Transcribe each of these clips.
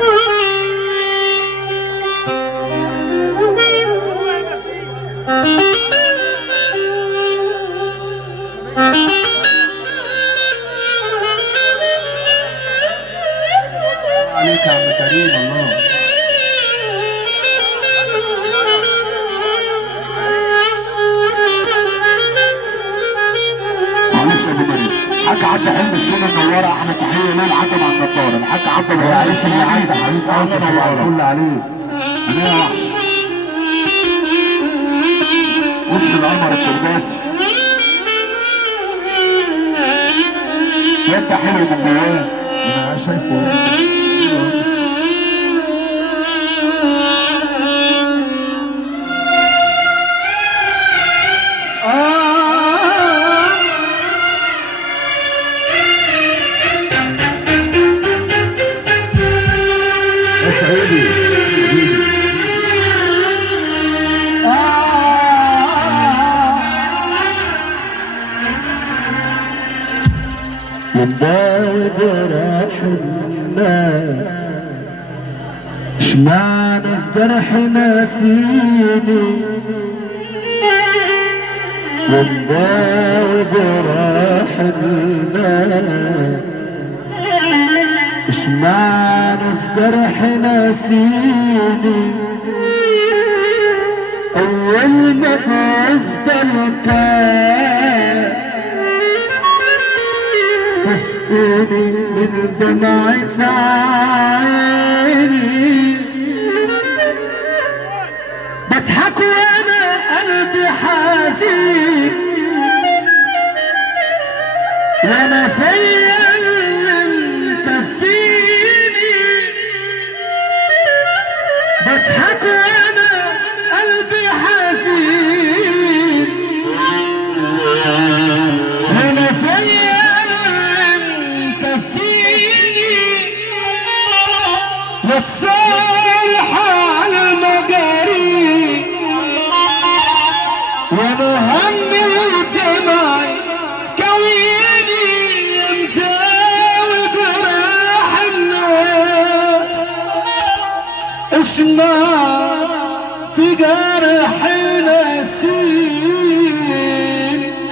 عليك يا عم كريم. الله معلش يا ابو مريم. الحاج عدى حلم السنه النواره احمد تحيه ليه الحاج مع النضاره. الحاج عدى معلش اللي عدى حبيب قلبي صباح الفل عليك. انا يا وحش وش القمر الكرباسي انت حلو من جواه. انا شايفه مضاوي جرح الناس اشمعنى في جرح ناسيني مضاوي جرح الناس اشمعنى في جرح ناسيني اول ما تفضل كاس تسقيني من دمعة عيني بضحك وانا قلبي حزين وانا فيا اللي مكفيني بضحك وانا قلبي حزين وانا فيا وتصالح على المجاري وانا همي ودمعي كويني انت وجراح الناس اسمع في جرح ناسين.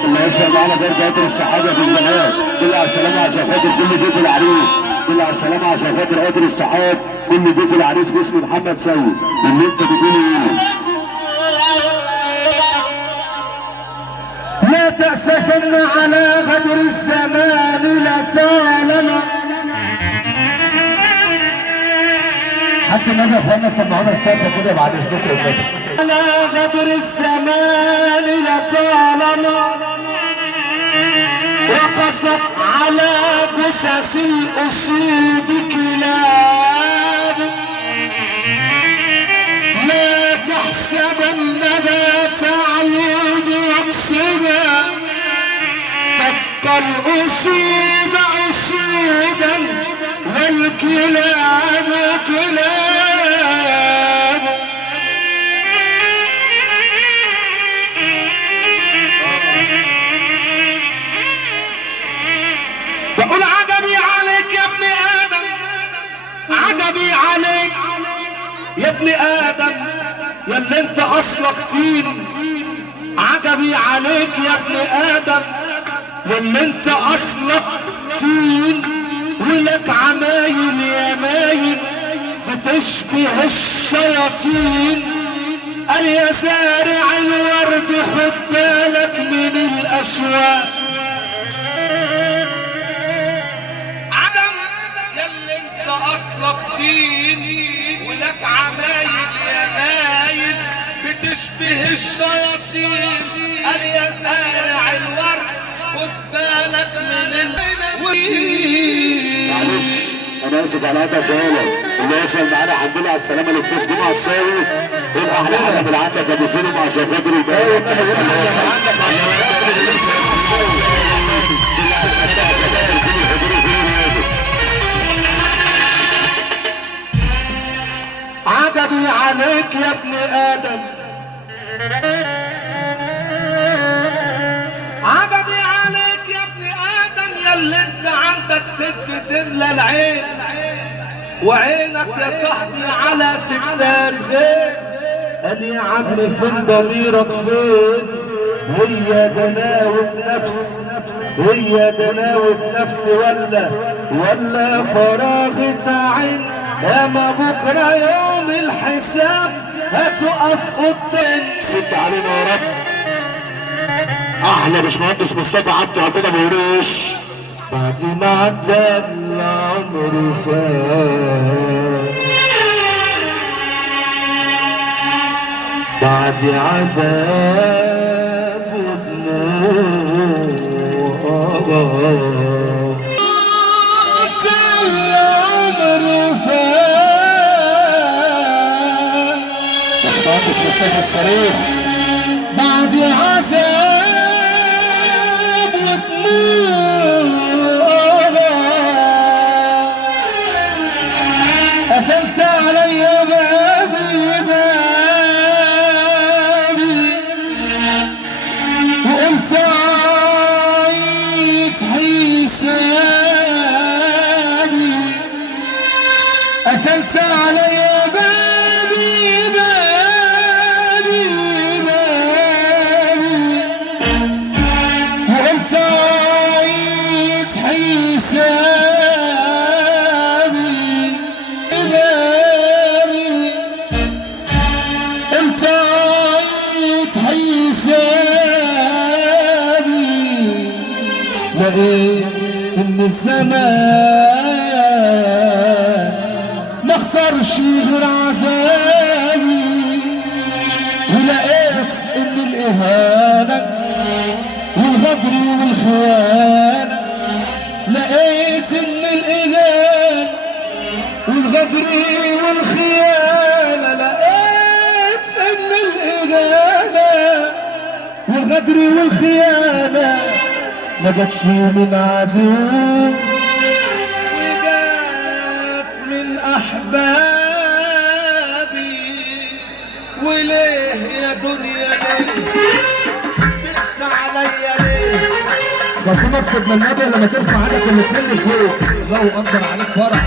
الله يسلم على برد قطر السعاده في البنات. كل على السلامه عشان خاطر كل بيت العريس. كل على السلامه عشان خاطر قطر السعاد. كل بيت العريس باسم محمد سيد. اللي انت بتقوله ايه؟ لا تأسفن على غدر الزمان لا تعلم. حتى النبي يا اخوانا سمعونا السالفه كده بعد اذنكم وكده. على غدر الزمان لا تعلم وقصت على جثث الاسود كلاب. لا تحسبن ذات عيون يقصدا تبقى الاسود اسودا والكلاب كلاب. بقول عجبي عليك يا ابن ادم عجبي عليك يا ابن ادم يا اللي انت اصلك طين. عجبي عليك يا ابن ادم يا اللي انت اصلك طين ولك عمايل يا مايل بتشبه الشياطين. قال يا زارع الورد خد بالك من الاشواق. عدم يا اللي انت اصلك طين ولك عمايل يا مايل بتشبه الشياطين. قال يا زارع الورد خد بالك من معلش انا اسف على هذا الكلام. اللي يسال معانا عندنا على السلامه الاستاذ جمعه الصاوي. يبقى احلى حاجه من عندك يا ابو سلم مع شفاطر البلد. اللي يسال عندك مع شفاطر عجبي عليك يا ابن ادم عجبي عليك يا ابن ادم يا اللي انت عندك ست تملى العين. وعينك يا صاحبي على ستات غير. قال يا عم فين ضميرك فين؟ هي دناوة نفس، هي دناوة نفس ولا فراغة عين. اما بكرة يوم الحساب هتقف قدام. سد علينا يا رب. احلى باشمهندس مصطفى عبده عبده بيروش. بعد ما عدى العمر فات، بعد عذاب ودموع. عدى العمر فات، باشمهندس مصطفى الصريح. بعد عذاب ودموع قفلت علي بابي وقلت عيد حسابي. قفلت علي بابي وقلت عيد حسابي. انت عيد حسابي. لقيت ان الزمان ما اختارش غير عذابي، ولقيت ان الاهانه والغدر والخيانه، لقيت ان الاهانه والغدر والخيانه، لقيت ان الاهانه والغدر والخيانه ما جاتش من عدو، جات من احبابي. وليه يا دنيا ليه تقسى عليا ليه؟ خاصة مقصد من النبي لما ترفع عينك الاتنين لفوق، الله اكبر عليك فرح.